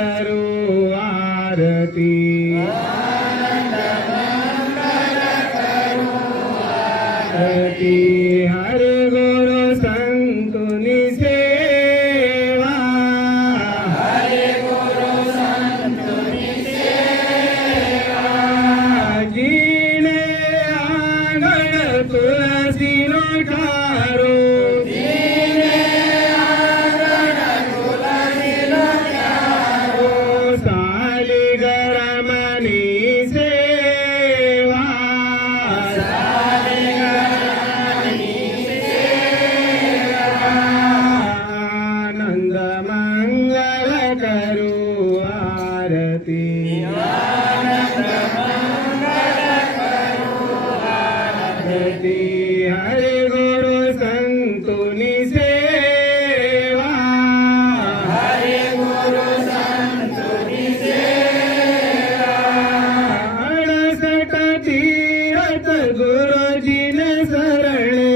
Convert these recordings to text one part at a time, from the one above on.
करू आरती आरती हरे गुरु संतुनि सेवा जीने आंगण तुलसी नो ठारो सालिगरमनी सेवा आनंद मंगल करू आरती आरती हरे गुरु संतुनि सेवा अडसठ तीरथ गुरुजीन सरणे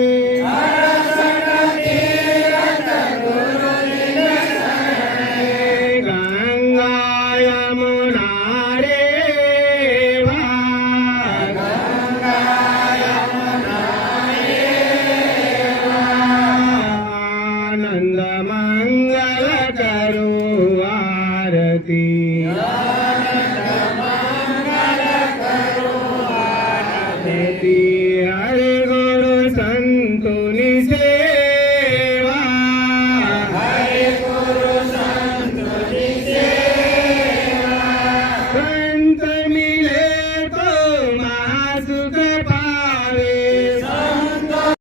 गंगा यमुना रेवा आनंद मंगल करू आरती